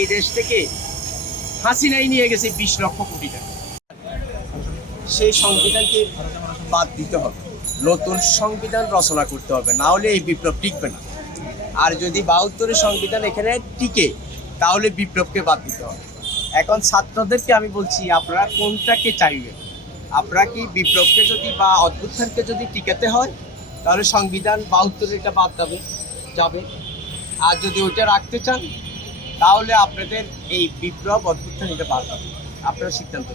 এই দেশ থেকে হাসিনাই নিয়ে গেছে বিশ লক্ষ কোটি টাকা। সেই সংবিধানকে বাদ দিতে হবে। নতুন সংবিধান রচনা করতে হবে, না হলে এই বিপ্লব টিকবে না। আর যদি বাহাত্তরের সংবিধান এখানে টিকে, তাহলে বিপ্লবকে বাদ দিতে হবে। এখন ছাত্রদেরকে আমি বলছি, আপনারা কোনটাকে চাইবেন? আপনারা কি বিপ্লবকে যদি বা অভ্যুত্থানকে যদি টিকাতে হয়, তাহলে সংবিধান বাহাত্তরের এটা বাদ যাবে যাবে। আর যদি ওইটা রাখতে চান তাহলে আপনাদের এই বিপ্লব অভ্যুত্থান নিতে যাবে আপনারা সিদ্ধান্ত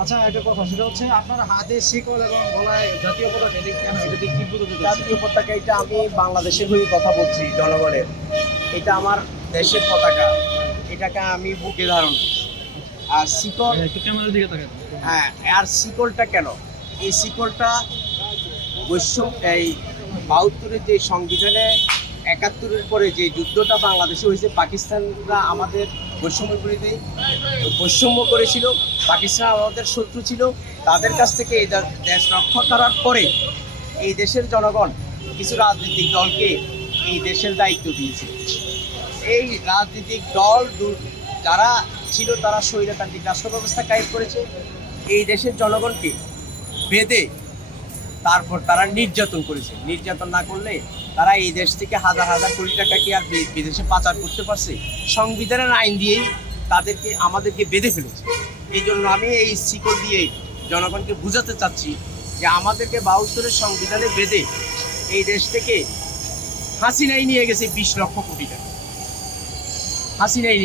আচ্ছা একটা কথা সেটা হচ্ছে আপনার হাতে শিকল এবং গলায় জাতীয় পতাকা এটা কেন? এটা কি বোঝাতে জাতীয় পতাকা এটা আমি বাংলাদেশের হয়ে কথা বলছি জনগণের। এটা আমার দেশের পতাকা। এটাকে আমি বুকে ধারণ করছি। আর শিকল একটু ক্যামেরার দিকে তাকান। হ্যাঁ আর শিকলটা কেন? এই শিকলটা বৈষম্য এই বাহাত্তরের যে সংবিধানে একাত্তরের পরে যে যুদ্ধটা বাংলাদেশে হয়েছে, পাকিস্তানরা আমাদের বৈষম্যগুলিতে বৈষম্য করেছিল, পাকিস্তান আমাদের শত্রু ছিল, তাদের কাছ থেকে এই দেশ রক্ষা করার পরে এই দেশের জনগণ কিছু রাজনৈতিক দলকে এই দেশের দায়িত্ব দিয়েছে। এই রাজনৈতিক দল যারা ছিল তারা স্বৈরতান্ত্রিক রাষ্ট্র ব্যবস্থা কায়েম করেছে। এই দেশের জনগণকে বেঁধে তারপর তারা নির্যাতন করেছে। নির্যাতন না করলে তারা এই দেশ থেকে হাজার হাজার কোটি টাকা কি আর বিদেশে পাচার করতে পারছে? সংবিধানের আইন দিয়েই তাদেরকে, আমাদেরকে বেঁধে ফেলেছে। এই জন্য আমি এই শিকল দিয়ে জনগণকে বুঝাতে চাচ্ছি যে আমাদেরকে বাহাত্তরের সংবিধানে বেঁধে এই দেশ থেকে হাসিনাই নিয়ে গেছে বিশ লক্ষ কোটি টাকা। হাসিনাই